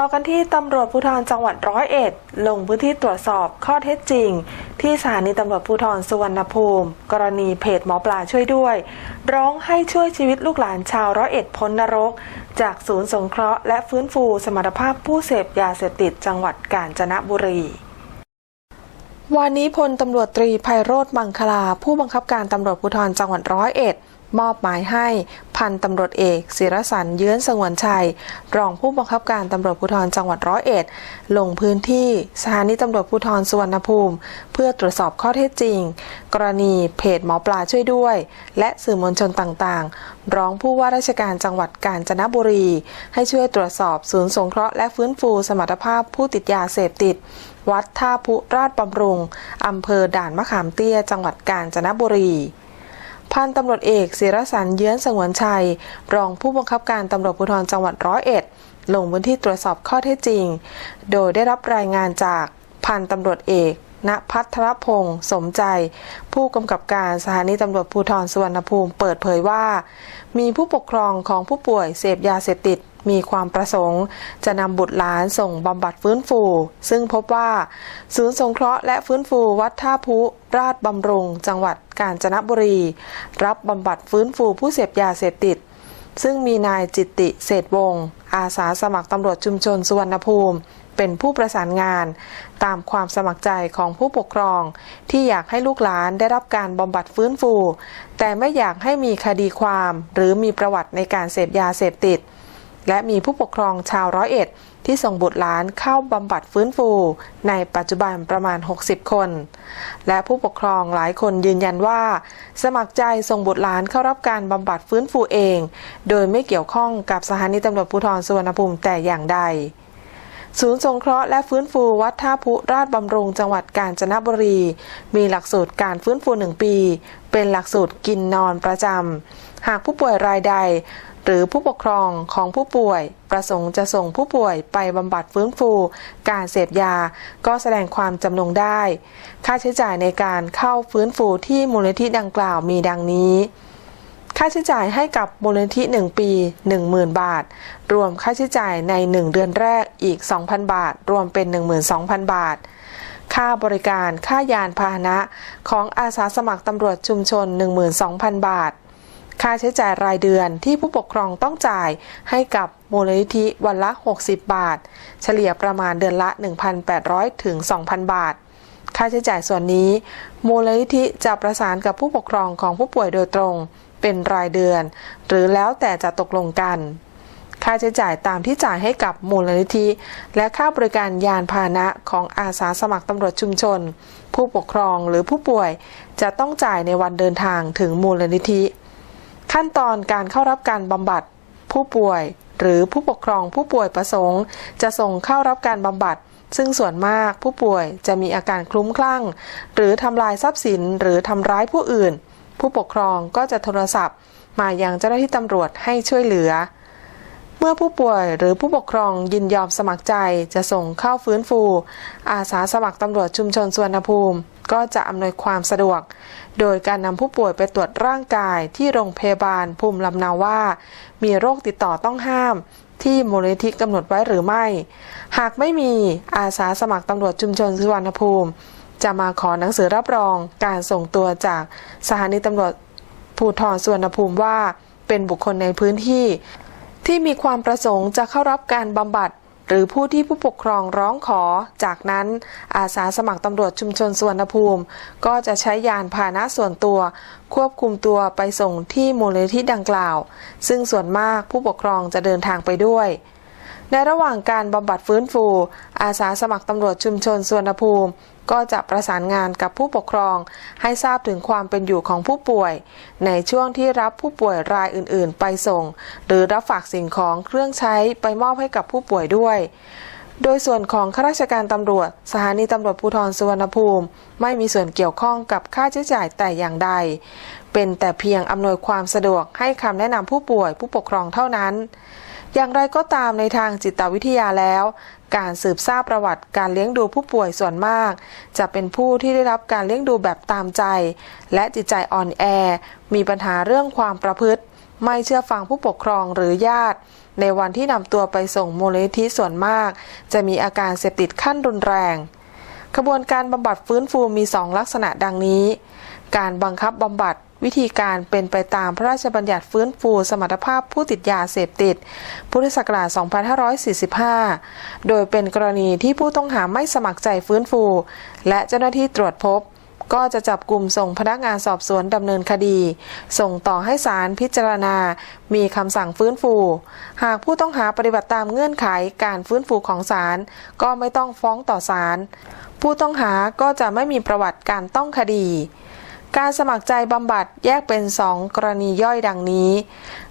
ต่อกันที่ตำรวจภูธรจังหวัดร้อยเอ็ด ลงพื้นที่ตรวจสอบข้อเท็จจริง ที่สถานีตำรวจภูธรสุวรรณภูมิ กรณีเพจหมอปลาช่วยด้วย ร้องให้ช่วยชีวิตลูกหลานชาวร้อยเอ็ดพ้นนรก จากศูนย์สงเคราะห์และฟื้นฟูสมรรถภาพผู้เสพยาเสพติดจังหวัดกาญจนบุรีวันนี้พลตำรวจตรีไพโรธมังคลา ผู้บังคับการตำรวจภูธรจังหวัดร้อยเอ็ด มอบหมายให้พันตำรวจเอกศิรสันเยื้อนสงวนชัย รองผู้บังคับการตำรวจภูธรจังหวัดร้อยเอ็ด ลงพื้นที่สถานีตำรวจภูธรสุวรรณภูมิ เพื่อตรวจสอบข้อเท็จจริง กรณีเพจหมอปลาช่วยด้วย และสื่อมวลชนต่างๆ ร้องผู้ว่าราชการจังหวัดกาญจนบุรี ให้ช่วยตรวจสอบศูนย์สงเคราะห์และฟื้นฟูสมรรถภาพผู้ติดยาเสพติด วัดท่าพุราชบำรุงอำเภอด่านมะขามเตี้ย จังหวัดกาญจนบุรี พันตำรวจเอกศิรสันเยื้อนสงวนชัย รองผู้บังคับการตำรวจภูธรจังหวัดร้อยเอ็ด ลงพื้นที่ตรวจสอบข้อเท็จจริง โดยได้รับรายงานจากพันตำรวจเอกณพัทรพงศ์สมใจ ผู้กำกับการสถานีตำรวจภูธรสุวรรณภูมิเปิดเผยว่า มีผู้ปกครองของผู้ป่วยเสพยาเสพติด มีความประสงค์ จะนำบุตรหลานส่งบำบัดฟื้นฟู ซึ่งพบว่า ศูนย์สงเคราะห์และฟื้นฟูวัดท่าพุราชบำรุง จังหวัดกาญจนบุรี รับบำบัดฟื้นฟูผู้เสพยาเสพติด ซึ่งมีนายจิตติเศษวงศ์อาสาสมัครตำรวจชุมชนสุวรรณภูมิเป็นผู้ประสานงานตามความสมัครใจของผู้ปกครอง ที่อยากให้ลูกหลานได้รับการบำบัดฟื้นฟู แต่ไม่อยากให้มีคดีความ หรือมีประวัติในการเสพยาเสพติด และมีผู้ปกครองชาวร้อยเอ็ด ที่ส่งบุตรหลานเข้าบำบัดฟื้นฟู ในปัจจุบันประมาณ 60 คน และผู้ปกครองหลายคนยืนยันว่า สมัครใจส่งบุตรหลานเข้ารับการบำบัดฟื้นฟูเอง โดยไม่เกี่ยวข้องกับสถานีตำรวจภูธรสุวรรณภูมิแต่อย่างใดศูนย์สงเคราะห์และฟื้นฟูวัดท่าพุราชบำรุงจังหวัดกาญจนบุรี มีหลักสูตรการฟื้นฟูหนึ่งปี เป็นหลักสูตรกินนอนประจำ หากผู้ป่วยรายใด หรือผู้ปกครองของผู้ป่วย ประสงค์จะส่งผู้ป่วยไปบำบัดฟื้นฟู การเสพยา ก็แสดงความจำนงได้ ค่าใช้จ่ายในการเข้าฟื้นฟูที่มูลนิธิดังกล่าวมีดังนี้ค่าใช้จ่ายให้กับมูลนิธิ 1 ปี 10,000 บาท รวมค่าใช้จ่ายใน 1 เดือนแรกอีก 2,000 บาท รวมเป็น 12,000 บาท ค่าบริการค่ายานพาหนะของอาสาสมัครตำรวจชุมชน 12,000 บาท ค่าใช้จ่ายรายเดือนที่ผู้ปกครองต้องจ่ายให้กับมูลนิธิวันละ 60 บาท เฉลี่ยประมาณเดือนละ 1,800 ถึง 2,000 บาท ค่าใช้จ่ายส่วนนี้ มูลนิธิจะประสานกับผู้ปกครองของผู้ป่วยโดยตรง เป็นรายเดือน หรือแล้วแต่จะตกลงกัน ค่าใช้จ่ายตามที่จ่ายให้กับมูลนิธิ และค่าบริการยานพาหนะของอาสาสมัครตำรวจชุมชน ผู้ปกครองหรือผู้ป่วยจะต้องจ่ายในวันเดินทางถึงมูลนิธิ ขั้นตอนการเข้ารับการบำบัดผู้ป่วย หรือผู้ปกครองผู้ป่วยประสงค์ จะส่งเข้ารับการบำบัด ซึ่งส่วนมากผู้ป่วยจะมีอาการคลุ้มคลั่ง หรือทำลายทรัพย์สินหรือทำร้ายผู้อื่น ผู้ปกครองก็จะโทรศัพท์ มายังเจ้าหน้าที่ตำรวจให้ช่วยเหลือ เมื่อผู้ป่วยหรือผู้ปกครองยินยอมสมัครใจจะส่งเข้าฟื้นฟู อาสาสมัครตำรวจชุมชนสวรรณภูมิ ก็จะอำนวยความสะดวก โดยการนำผู้ป่วยไปตรวจร่างกายที่โรงพยาบาลภูมิลำนาว่า มีโรคติดต่อต้องห้าม ที่มูลนิธิกำหนดไว้หรือไม่ หากไม่มีอาสาสมัครตำรวจชุมชนสุวรรณภูมิ จะมาขอหนังสือรับรองการส่งตัวจากสถานีตำรวจภูธรสุวรรณภูมิว่า เป็นบุคคลในพื้นที่ ที่มีความประสงค์จะเข้ารับการบำบัด หรือผู้ที่ผู้ปกครองร้องขอ จากนั้นอาสาสมัครตำรวจชุมชนสวนภูมิ ก็จะใช้ยานพาหนะส่วนตัว ควบคุมตัวไปส่งที่มูลนิธิดังกล่าว ซึ่งส่วนมากผู้ปกครองจะเดินทางไปด้วยในระหว่างการบำบัดฟื้นฟู อาสาสมัครตำรวจชุมชนสวนภูมิ ก็จะประสานงานกับผู้ปกครอง ให้ทราบถึงความเป็นอยู่ของผู้ป่วย ในช่วงที่รับผู้ป่วยรายอื่น ๆ ไปส่ง หรือรับฝากสิ่งของเครื่องใช้ไปมอบให้กับผู้ป่วยด้วย โดยส่วนของข้าราชการตำรวจ สถานีตำรวจภูธรสุวรรณภูมิ ไม่มีส่วนเกี่ยวข้องกับค่าใช้จ่ายแต่อย่างใด เป็นแต่เพียงอำนวยความสะดวกให้คำแนะนำผู้ป่วยผู้ปกครองเท่านั้นอย่างไรก็ตามในทางจิตวิทยาแล้ว การสืบทราบประวัติการเลี้ยงดูผู้ป่วยส่วนมาก จะเป็นผู้ที่ได้รับการเลี้ยงดูแบบตามใจ และจิตใจอ่อนแอ มีปัญหาเรื่องความประพฤติ ไม่เชื่อฟังผู้ปกครองหรือญาติ ในวันที่นำตัวไปส่งมูลนิธิส่วนมาก จะมีอาการเสพติดขั้นรุนแรงขบวนการบำบัดฟื้นฟูมี 2 ลักษณะดังนี้ การบังคับบำบัด วิธีการเป็นไปตามพระราชบัญญัติฟื้นฟูสมรรถภาพผู้ติดยาเสพติด พุทธศักราช 2545 โดยเป็นกรณีที่ผู้ต้องหาไม่สมัครใจฟื้นฟู และเจ้าหน้าที่ตรวจพบ ก็จะจับกลุ่มส่งพนักงานสอบสวนดำเนินคดี ส่งต่อให้ศาลพิจารณา มีคำสั่งฟื้นฟู หากผู้ต้องหาปฏิบัติตามเงื่อนไขการฟื้นฟูของศาลก็ไม่ต้องฟ้องต่อศาลผู้ต้องหาก็จะไม่มีประวัติการต้องคดี การสมัครใจบำบัดแยกเป็น 2 กรณีย่อยดังนี้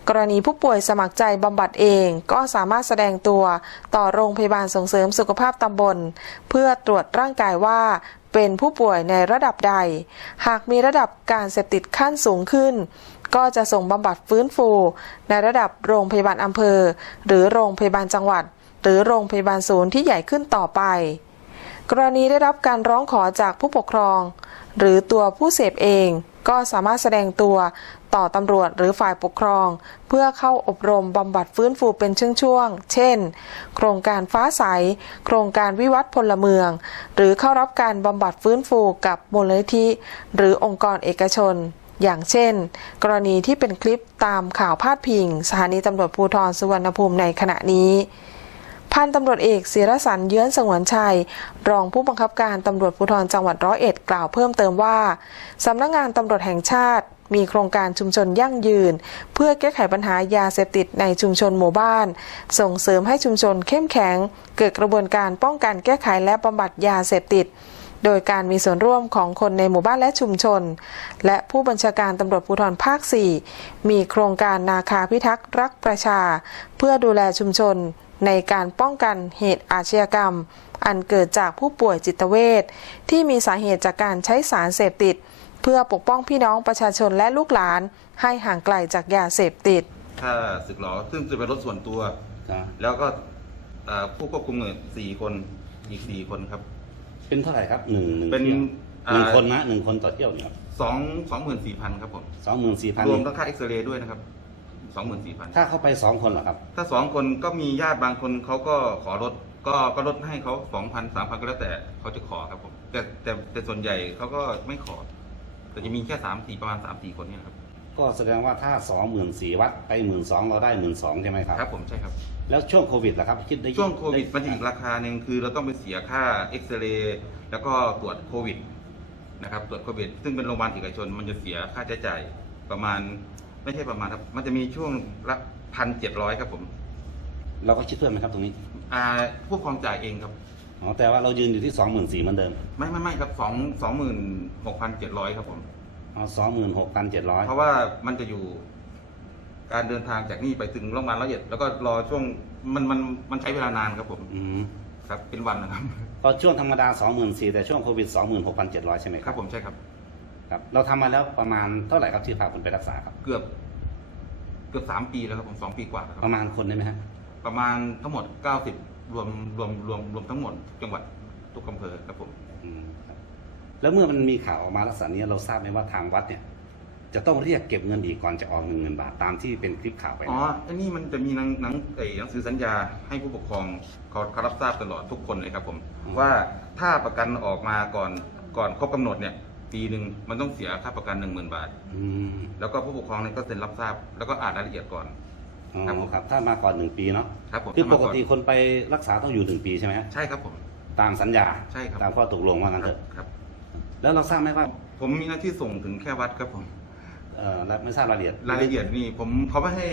กรณีผู้ป่วยสมัครใจบำบัดเองก็สามารถแสดงตัวต่อโรงพยาบาลส่งเสริมสุขภาพตำบล เพื่อตรวจร่างกายว่าเป็นผู้ป่วยในระดับใด หากมีระดับการเสพติดขั้นสูงขึ้น ก็จะส่งบำบัดฟื้นฟู ในระดับโรงพยาบาลอำเภอ หรือโรงพยาบาลจังหวัด หรือโรงพยาบาลศูนย์ที่ใหญ่ขึ้นต่อไป กรณีได้รับการร้องขอจากผู้ปกครอง หรือตัวผู้เสพเอง ก็สามารถแสดงตัวต่อตำรวจหรือฝ่ายปกครอง เพื่อเข้าอบรมบำบัดฟื้นฟูเป็นช่วงๆ เช่น โครงการฟ้าใส โครงการวิวัฒน์พลเมือง หรือเข้ารับการบำบัดฟื้นฟูกับมูลนิธิ หรือองค์กรเอกชน อย่างเช่น กรณีที่เป็นคลิปตามข่าวพาดพิง สถานีตำรวจภูธรสุวรรณภูมิในขณะนี้ พันตำรวจเอกศิรสันเยื้อนสงวนชัย รองผู้บังคับการตำรวจภูธรจังหวัดร้อยเอ็ดกล่าวเพิ่มเติมว่าสำนักงงานตำรวจแห่งชาติ มีโครงการชุมชนยั่งยืน เพื่อแก้ไขปัญหายาเสพติดในชุมชนหมู่บ้าน ส่งเสริมให้ชุมชนเข้มแข็ง เกิดกระบวนการป้องกันแก้ไขและบำบัดยาเสพติดโดยการมีส่วนร่วมของคนในหมู่บ้านและชุมชน และผู้บัญชาการตำรวจภูธรภาค 4 มีโครงการนาคาพิทักษ์รักประชา เพื่อดูแลชุมชน ในการป้องกันเหตุอาชญากรรม อันเกิดจากผู้ป่วยจิตเวชที่มีสาเหตุจากการใช้สารเสพติด เพื่อปกป้องพี่น้องประชาชนและลูกหลาน ให้ห่างไกลจากยาเสพติดถ้าสึกหรอซึ่งจะเป็นรถส่วนตัว จ้ะแล้วก็เอ่อผู้ควบคุมเงินสี่คนอีกสี่คนครับ เป็นเท่าไหร่ครับหนึ่งหนึ่งเป็นที่ยวอ่าหนึ่งคนนะหนึ่งคนต่อเที่ยวเนี่ยสองสองหมื่นสี่พันครับผมสองหมื่นสี่พันรวมทั้งค่าเอ็กซเรย์ด้วยนะครับ สองหมื่นสี่พันถ้าเข้าไปสองคนเหรอครับ ถ้าสองคนก็มีญาติบางคนเขาก็ขอลดก็ก็ลดให้เขาสองพันสามพันก็แล้วแต่เขาจะขอครับผมแต่แต่แต่ส่วนใหญ่เขาก็ไม่ขอ แต่จะมีแค่สามสี่ประมาณสามสี่คนเนี่ยครับ ก็แสดงว่าถ้าสองหมื่นสี่วัดไปหมื่นสองเราได้หมื่นสองใช่ไหมครับ ครับผมใช่ครับ แล้วช่วงโควิดล่ะครับคิดได้ช่วงโควิดมันจะอีกได้ราคาหนึ่งคือเราต้องไปเสียค่าเอ็กซเรย์แล้วก็ตรวจโควิดนะครับตรวจโควิด ซึ่งเป็นโรงพยาบาลเอกชนมันจะเสียค่าใช้จ่ายประมาณ ไม่ใช่ประมาณครับ มันจะมีช่วงละพันเจ็ดร้อยครับผม เราก็คิดเพิ่มไหมครับตรงนี้อ่าผู้ปกครองจ่ายเองครับ อ๋อแต่ว่าเรายืนอยู่ที่สองหมื่นสี่เหมือนเดิมไม่ไม่ไม่ครับสองสองหมื่นหกพันเจ็ดร้อยครับผม อ๋อสองหมื่นหกพันเจ็ดร้อยเพราะว่ามันจะอยู่ การเดินทางจากนี่ไปถึงโรงพยาบาลละเอียดแล้วก็รอช่วงมันมันมันใช้เวลานานครับผม อืมครับ เป็นวันนะครับ ก็ช่วงธรรมดาสองหมื่นสี่แต่ช่วงโควิดสองหมื่นหกพันเจ็ดร้อยใช่ไหมคครัรับบผมใช่ครับ ครับ เราทำมาแล้วประมาณเท่าไหร่ครับที่พาคุณไปรักษาครับ เกือบ เกือบสามปีแล้วครับผมสองปีกว่าแล้วคปรับ ระมาณคนได้ไหมฮะประมาณทั้งหมดเก้าสิบรวมรวมรวมรวมทั้งหมดจังหวัดทุกอำเภอครับผม อืมครับแล้วเมื่อมันมีข่าวออกมาลักษณะนี้เราทราบไหมว่าทางวัดเนี่ย จะต้องเรียกเก็บเงินอีกก่อนจะออกหนึ่งเงินบาทตามที่เป็นคลิปข่าวไปนะอ๋ออันนี้มันจะมีหนังหนังไอ้หนังสือสัญญาให้ผู้ปกครองเขาเขารับทราบตลอดทุกคนเลยครับผม ว่าถ้าประกันออกมาก่อนก่อนครบกำหนดเนี่ย ปีหนึ่งมันต้องเสียค่าประกันหนึ่งหมื่นบาท อืมแล้วก็ผู้ปกครองเนี่ยก็เซ็นรับทราบ แล้วก็อ่านรายละเอียดก่อน อ๋อครับผมครับถ้ามาก่อนหนึ่งปีเนาะครับผมคือปถ้ามากนติคนไปรักษาต้องอยู่หนึ่งปีใช่ไหมฮะใช่ครับผม ตามสัญญาใช่ครับตามข้อตกลงว่างั้นคเถรับอะครับ แล้วเราทราบไหมว่าผมมีหน้าที่ส่งถึงแค่วัดครับผมเอ่อและไม่ทราบรายละเอียดรายละเอียดนี่ผมเขาไม่ให้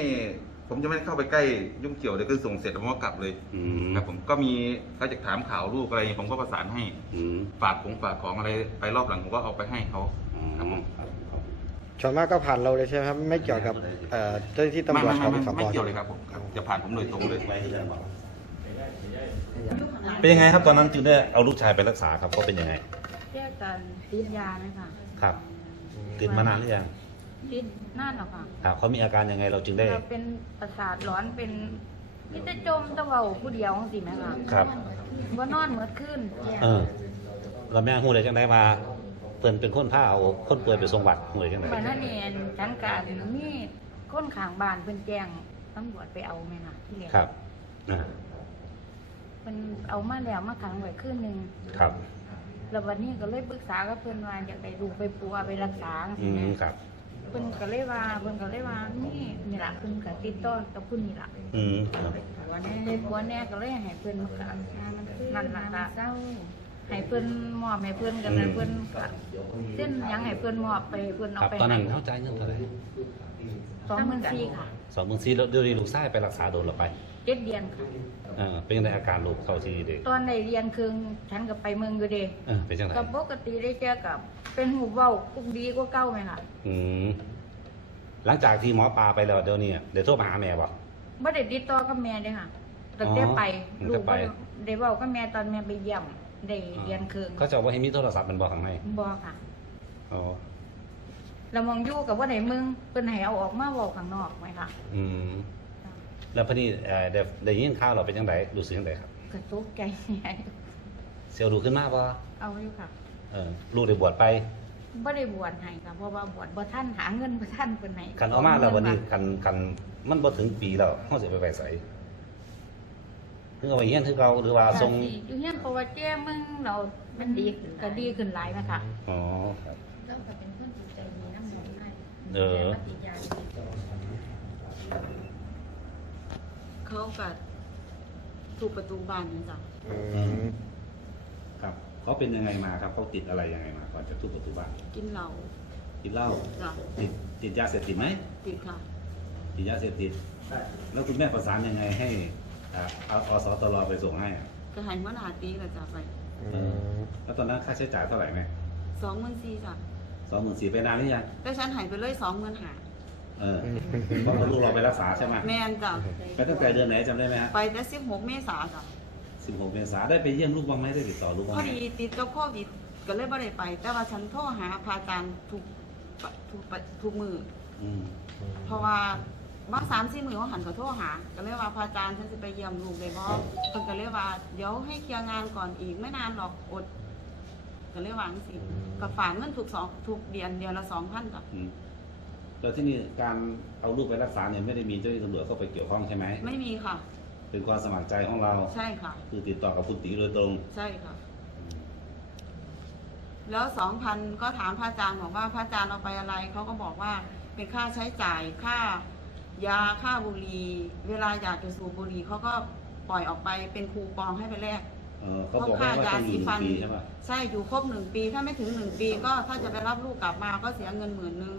ผมจะไม่เข้าไปใกล้ยุ่งเกี่ยวเลยคือส่งเสร็จแล้วผมก็กลับเลยอืมครับผมก็มีเขาจะถามข่าวลูกอะไร ผมก็ประสานให้อืมฝากของฝากของอะไรไปรอบหลังผมก็เอาไปให้เขาอ๋อครับผมครับครับส่วนมากก็ผ่านเราเลยใช่ไหมครับ ไม่เกี่ยวกับเอ่อเจ้าหน้าที่ตำไม่รวจไม่ของไม่สไม่พไม่เกี่ยวเลยครับผมครับจะผ่านผมโดยตรงเลยไปเรื่องบอกเป็นยังไงครับตอนนั้นจึงได้เอาลูกชายไปรักษาครับเขาเป็นยังไง แยกกันติดยาไหมค่ะครับติดมานานหรือยัง ติดนั่นหรอค่ะครับเขามีอาการยังไงเราจึงได้ เราเป็นประสาทร้อนเป็นมิตรจมตะเบาผู้เดียวสิไหมคะครับว่านอนเหมือดขึ้นเออเราแม่หูเลยจังได้ว่าเพิ่นเป็นคนพาเอาคนป่วยไปส่งวัดหูเลยจังไดไปนั่นเองฉันการมีคนข้างบ้านเพิ่นแจ้งตำรวจไปเอาไหมค่ะที่แรกครับอ่ามันเอามาแล้วมาขังไว้คืนหนึงครับ แล้ววันนี้ก็เลยปรึกษากับเพื่อนว่าอยากได้ลูกไปปัวไปรักษาอืสิมนะครับเพื่อนก็เลยว่าเพื่อนก็เลยว่านี่นี่ล่ะเพื่อนก็ติดต่อกับผู้นี่ล่ะอืมครับในปัวแน่ก็เลยให้เพื่อนก็นั่นล่ะค่ะให้เพื่อนมอบให้เพื่อนกันนะเพื่อนก็เส้นหยังให้เพื่อนมอบไปเพื่อนคเอารับไปตอนนั้นเข้าใจายเงินเท่าไหร่สองหมื่นสี่ค่ะ สองหมื่นสี่แล้วเดี๋ยวนี้ลูกชายไปรักษาโดนหรือไป เจ็ดเดือนค่ะเออเป็นยังไงอาการลูกเข้าที่เด็กตอนในเรียนคืนฉันก็ไปเมืองอยู่เดะเออเป็นจังไงกับปกติได้เจอกับ เป็นหูเว้ากุกดีกว่าเก้าไหมค่ะอืมหลังจากที่หมอปลาไปแล้วเดี๋ยวนี้เดี๋ยวโทรมาหาแม่บ่ไม่ได้ติดต่อกับแม่เลยค่ะตั้งแต่ไปอ๋อลูตั้กงแต่ไปบ่ได้เว้ากับแม่ตอนแม่ไปเยี่ยมได้เรียนคืนเขาจะว่าให้มีโทรศัพท์มันบอกข้างในบ่ค่ะอ๋อเรามองอยู่กับว่าไหนมึงเพิ่นให้เอาออกมาเว้าข้างนอกไหมค่ะอืม แล้วพอดีเอ่อได้ได้ยินข่าวเราเป็นยังไงรู้สึกยังไงครับ กระตุกใจใหญ่เซลล์ดูขึ้นมาบ่เอาอยู่ค่ะเออลูกได้บวชไปบ่ได้บวชให้ค่ะเพราะว่าบวชบ่ทันหาเงินบ่ทันเพิ่นให้คันเอามาแล้ววันนี้คันคันมันบ่ถึงปีแล้วเฮาสิไปไว้ไสคือเอาไปเฮียนคือเก่าหรือว่าทรงค่ะอยู่เฮียนเพราะว่าแจ้มึงเรามันดีขึ้นก็ดีขึ้นหลายนะคะอ๋อครับเราก็เป็นคนจิตใจดีน้ำหนองให้เออแต่ว่าติดยา เขาก็ถูกประตูบ้านนี่จ้ะอืมครับเขาเป็นยังไงมาครับเขาติดอะไรยังไงมาก่อนจะทุบประตูบ้านกินเหล้าติดเหล้าจ้ะติดติดยาเสพติดไหมติดค่ะ ติดยาเสพติด แล้วคุณแม่ประสานยังไงให้อ่าเอาอสตรไปส่งให้อะก็ให้หัวหน้าตีก็จะไปอืมแล้วตอนนั้นค่าใช้จ่ายเท่าไหร่ไหมสองหมื่นสี่จ้ะสองหมื่นสี่ไปนานหรือยังแต่ฉันใหายไปเลยสองหมื่นหา เออเพราะว่าลูกเราไปรักษาใช่ไหมแมนจ้ะไปตั้งแต่เดือนไหนจำได้ไหมฮะไปแต่สิบหกเมษาจ้ะสิบหกเมษาได้ไปเยี่ยมลูกบ้างไหมได้ติดต่อลูกบ้างพอไหมดีติดกับโควิดก็เลยไม่ได้ไป แต่ว่าฉันโทรหาพระอาจารย์ทุกทุกทุกมือ อืมเพราะว่าบางสามสี่มือเขาหันเขาโทรหา ก็เลยว่าพระอาจารย์ฉันจะไปเยี่ยมลูกเลยบ่เพิ่นก็เลยว่าเดี๋ยวให้เคลียร์งานก่อนอีกไม่นานหรอกอด ก็เลยวาจั่งสิก็ฝากเงินถูกสองถูกเดือนเดือนละสองพันจ้ะอืม แล้วที่นี่การเอาลูกไปรักษาเนี่ยไม่ได้มีเจ้าหน้าที่ตำรวจเข้าไปเกี่ยวข้องใช่ไหมไม่มีค่ะ เป็นความสมัครใจของเรา ใช่ค่ะ คือติดต่อกับคุณตีโดยตรง ใช่ค่ะ แล้วสองพันก็ถามพระอาจารย์บอกว่าพระอาจารย์เอาไปอะไรเขาก็บอกว่าเป็นค่าใช้จ่ายค่ายาค่าบุหรี่เวลาอยากจะสูบบุหรี่เขาก็ปล่อยออกไปเป็นคูปองให้ไปแลกเออเขาบอกว่าว่าต้องอยู่หนึ่งปีใช่ปะใช่อยู่ครบหนึ่งปี ถ้าไม่ถึงหนึ่งปีก็ถ้าจะไปรับลูกกลับมาก็เสียเงินหมื่นนึง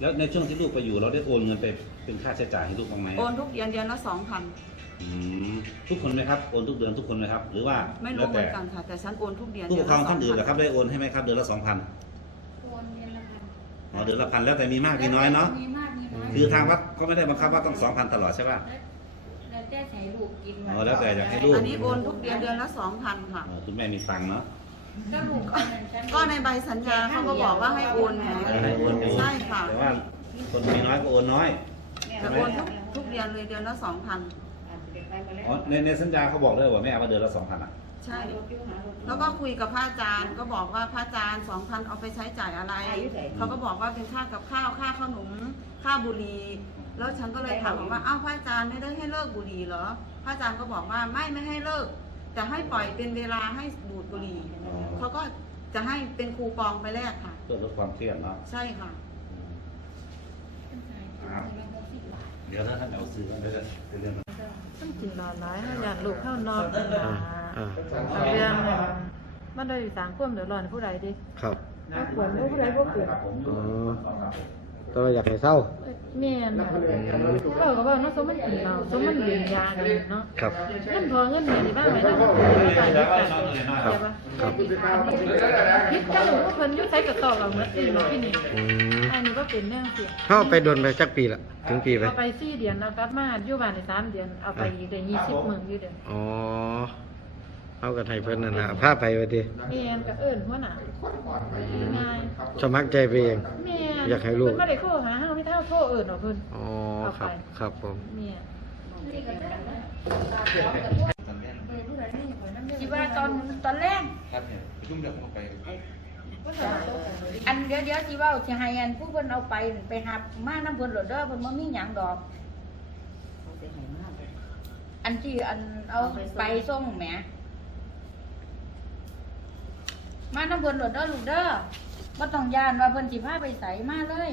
แล้วในช่วงที่ลูกไปอยู่เราได้โอนเงินไปเป็นค่าใช้จ่ายให้ลูกบ้างไหมโอนทุกเดือนเดือนละสองพันอืมทุกคนไหมครับโอนทุกเดือนทุกคนไหมครับ หรือว่าไม่รู้เหมือนกันค่ะ แต่ฉันโอนทุกเดือนผู้ปกครองเดืท่านอื่นละนะครับได้โอนให้ไหมครับเดือนละสองพันโอนเดือนละพันอ๋อเดือนละพันแล้วแต่มีมากมีน้อยเนาะมีมากมีน้อยคือทางวัดก็ไม่ได้บังคับว่าต้องสองพันตลอดใช่ปะแล้วแต่ใช้ลูกกินอ๋อแล้วแต่อยากให้ลูกอันนี้โอนทุกเดือนเดือนละสองพันค่ะเออคุณแม่มีตังค์เนาะ ก็ลูกก็ในใบสัญญาเขาก็บอกว่าให้โอนไงเออให้โอนอยู่ใช่ค่ะแต่ว่าคนมีน้อยก็โอนน้อยแต่โอนทุกทุกเดือนเลยเดือนละสองพันอ๋อในในสัญญาเขาบอกเลยว่าแม่ว่าเดือนละสองพันอะใช่ แล้วก็คุยกับพระอาจารย์ก็บอกว่าพระอาจารย์สองพันเอาไปใช้จ่ายอะไร เขาก็บอกว่าเป็นค่ากับข้าวค่าขนมค่าบุหรี่แล้วฉันก็เลยถามบอกว่าอ้าวพระอาจารย์ไม่ได้ให้เลิกบุหรี่เหรอพระอาจารย์ก็บอกว่าไม่ไม่ให้เลิก แต่ให้ปล่อยเป็นเวลาให้ดูดบุหรี่อ๋อ เขาก็จะให้เป็นคูปองไปแลกค่ะ เพื่อลดความเครียดเนาะ ใช่ค่ะเดี๋ยวถ้าท่านเอาซื้อก็ได้เป็นเรื่องต้องกินนอนน้อยให้อยากลูกเข้านอนเป็นหลาอ่าเอาเรื่องเนี่ยมันได้สร้างความเดือดร้อนให้ผู้ใดดิครับถ้าควรผู้ใดบ่เกิดอ๋อ แตัวาอยากให้เศร้าแม่นน่ะเราก็ว่าเนาะสมมันกินเราสมมันดื่มยากันเนาะครับ เงินพอเงินแม่นี่บ้างไหมนะใส่ได้กันใช่ปะครับ คิดจังว่าเพิ่นอยู่ไสก็ตอบเราเหมือนอื่นเนาะที่นี่อืมอันนี้ก็เป็นแนวเสียเข้าไปโดนไปจักปีละถึงปีไปเอาไป4เดือนเอากลับมาอยู่บ้านได้3เดือนเอาไปอีกได้20มื้ออยู่เดือนอ๋อเอากับไทยเพิ่นนั่นนะพาไปไปดิแม่นก็เอิ้นหัวหน้าง่ายสมัครใจไปเอง แม่ อยากให้ลูก เพิ่นบ่ได้โทรหาเฮาไม่เท่าโทรเอิ้นเอาเพิ่น อ๋อครับครับผมแม่คิดว่าตอนตอนแรกครับเนี่ยประชุมเดี๋ยวผมไปอันเดี๋ยวเดี๋ยวที่ว่าสิให้อันผู้เพิ่นเอาไปไปหับมาน้ำเพิ่นโหลดเด้อเพิ่นบ่มีหยังดอก อันที่อันเอาไปส่งแหมมาน้ำเพิ่นโดดเด้อลูกเด้อ บ่ต้องย่านว่าเพิ่นสิพาไปใส่มาเลย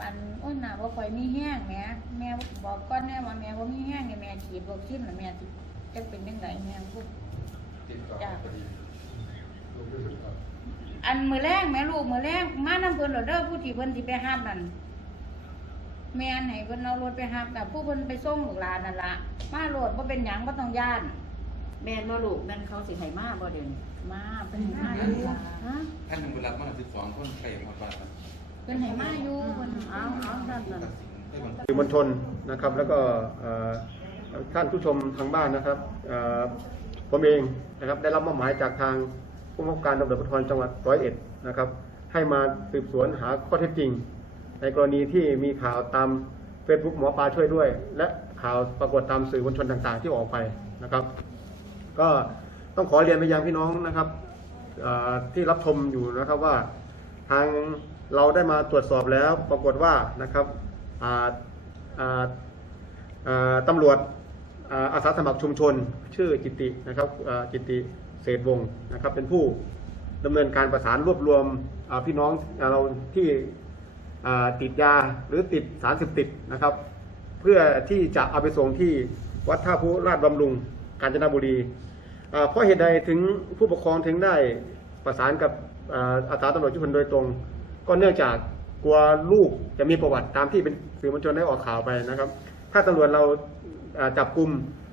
มันโอ้ยหน้าบ่ค่อยมีแห้งแหมแม่บอกก่อนแน่ว่าแม่บ่มีแห้งเนี่ยแม่ฉีดวัคซีนแล้วแม่สิจักเป็นจังไดแม่พูดจ้ะอันมื้อแรกแม่ลูกมื้อแรกมาน้ำเพิ่นโดดเด้อผู้ที่เพิ่นสิไปหาบนั่นแม่นให้เพิ่นเอารถไปหับแบบผู้เพิ่นไปส่งลูกหลานนั่นล่ะมาโลดบ่เป็นหยังบ่ต้องย่าน แม่นบ่ลูกแม่นเขาสิให้มาบ่เดี๋ยวนี้มาเป็นให้มาอยู่ฮะท่านหนึ่งบุรัตมาสิบสองคนใครมาบ้านเป็นให้มาอยู่เพิ่นเอาเอานั่นนั่นสื่อมวลชนนะครับแล้วก็เอ่อท่านผู้ชมทางบ้านนะครับเอ่อผมเองนะครับได้รับมอบหมายจากทางผู้บังคับการตำรวจภูธรจังหวัดร้อยเอ็ดนะครับให้มาสืบสวนหาข้อเท็จจริง ในกรณีที่มีข่าวตาม Facebook หมอปลาช่วยด้วย และข่าวปรากฏตามสื่อมวลชนต่างๆ ที่ออกไปนะครับ ก็ต้องขอเรียนไปยังพี่น้องนะครับที่รับชมอยู่นะครับว่าทางเราได้มาตรวจสอบแล้วปรากฏว่านะครับตำรวจอาสาสมัครชุมชน ชื่อจิตินะครับจิติเศษวงศ์นะครับ เป็นผู้ดำเนินการประสานรวบรวมพี่น้องเราที่ติดยาหรือติดสารเสพติดนะครับ เพื่อที่จะเอาไปส่งที่วัดท่าพุราชบำรุง กาญจนบุรีเพราะเหตุใดถึงผู้ปกครองถึงได้ประสานกับอาสาตำรวจชุมชนโดยตรง ก็เนื่องจากกลัวลูกจะมีประวัติตามที่เป็นสื่อมวลชนได้ออกข่าวไปนะครับ ถ้าตำรวจเราจับกลุ่ม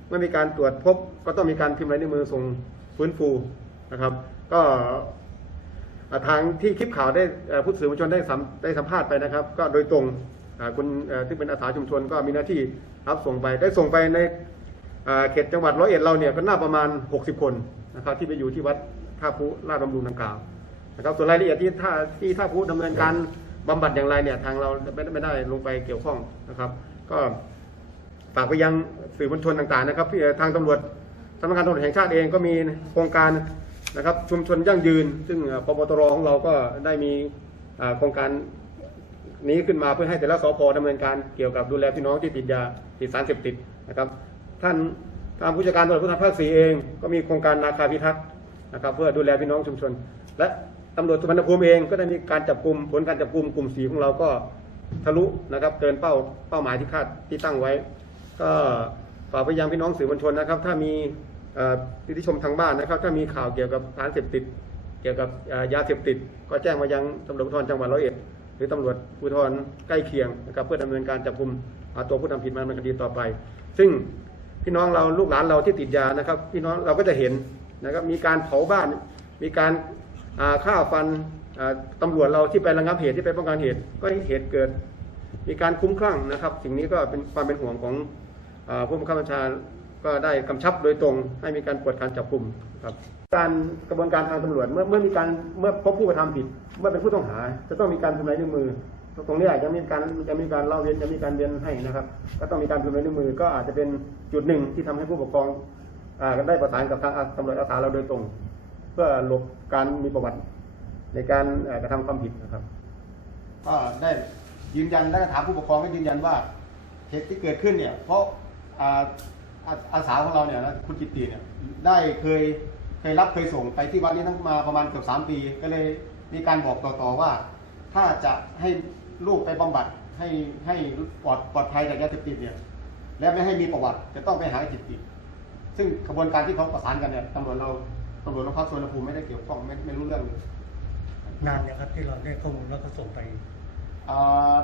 เมื่อมีการตรวจพบ ก็ต้องมีการพิมพ์ลายนิ้วมือส่งฟื้นฟูนะครับ ก็ทางที่คลิปข่าวได้ผู้สื่อมวลชนได้สัมได้สัมภาษณ์ไปนะครับ ก็โดยตรงคุณที่เป็นอาสาชุมชนก็มีหน้าที่รับส่งไปได้ส่งไปใน เขตจังหวัดร้อยเอ็ดเราเนี่ยก็น่าประมาณ 60 คนนะครับที่ไปอยู่ที่วัดท่าพุราชบำรุงดังกล่าวนะครับส่วนรายละเอียดที่ท่าที่ท่าพุดำเนินการบำบัดอย่างไรเนี่ยทางเราไม่ได้ไม่ได้ลงไปเกี่ยวข้องนะครับ ก็ฝากไปยังสื่อมวลชนต่างๆนะครับทางตำรวจสำนักงานตำรวจแห่งชาติเองก็มีโครงการนะครับชุมชนยั่งยืน ซึ่งปปตรของเราก็ได้มีโครงการนี้ขึ้นมาเพื่อให้แต่ละสพดำเนินการเกี่ยวกับดูแลพี่น้องที่ติดยาติดสารเสพติดนะครับ ท่านทางผู้จัดการตำรวจภูธรภาคสี่เอง ก็มีโครงการนาคาพิทักษ์นะครับ เพื่อดูแลพี่น้องชุมชน และตำรวจสุพรรณภูมิเองก็ได้มีการจับกลุ่มผลการจับกลุ่มกลุ่มสีของเราก็ทะลุนะครับเกินเป้าเป้าหมายที่คาดที่ตั้งไว้ ก็ฝากไปยังพี่น้องสื่อมวลชนนะครับ ถ้ามีเอ่ที่ชมทางบ้านนะครับ ถ้ามีข่าวเกี่ยวกับสารเสพติด เกี่ยวกับยาเสพติด ก็แจ้งมายังตำรวจภูธรจังหวัดร้อยเอ็ดหรือตำรวจภูธรใกล้เคียงนะครับเพื่อดำเนินการจับกลุ่มหาตัวผู้ทำผิดมาดำเนินคดีต่อไป ซึ่ง พี่น้องเราลูกหลานเราที่ติดยานะครับ พี่น้องเราก็จะเห็นนะครับมีการเผาบ้าน มีการฆ่าฟันตำรวจเราที่ไประงับเหตุที่ไปป้องกันเหตุก็เหตุเกิด มีการคุ้มคลั่งนะครับ สิ่งนี้ก็เป็นความเป็นห่วงของผู้บังคับบัญชาก็ได้กำชับโดยตรงให้มีการกวดขันจับกลุ่มครับการกระบวนการทางตำรวจเมื่อเมื่อมีการเมื่อพบผู้กระทำผิด เมื่อเป็นผู้ต้องหา จะต้องมีการพิมพ์ลายนิ้วมือ ตรงนี้อาจจะมีการจะมีการเล่าเรียนจะมีการเรียนให้นะครับ ก็ต้องมีการพิมพ์ลายนิ้วมือ ก็อาจจะเป็นจุดหนึ่งที่ทำให้ผู้ปกครองอ่าได้ประสานกับทางตำรวจอาสาเราโดยตรง เพื่อหลบการมีประวัติในการกระทำความผิดนะครับ ก็ได้ยืนยันและถามผู้ปกครองก็ยืนยันว่าเหตุที่เกิดขึ้นเนี่ย เพราะอาอาอาสาของเราเนี่ยนะคุณจิตติเนี่ยได้เคยเคยรับเคยส่งไปที่วัดนี้ตั้งมาประมาณเกือบสามปี ก็เลยมีการบอกต่อๆว่า ถ้าจะให้ ลูกไปบำบัดให้ให้ปลอดปลอดภัยจากยาเสพติดเนี่ยและไม่ให้มีประวัติจะต้องไปหาจิตติดซึ่งกระบวนการที่เขาประสานกันเนี่ยตำรวจเราตำรวจโรงพักสวนภูมิไม่ได้เกี่ยวข้องไม่ไม่รู้เรื่องเลยนานยังครับที่เราได้ข้อมูลแล้วก็ส่งไปอ่า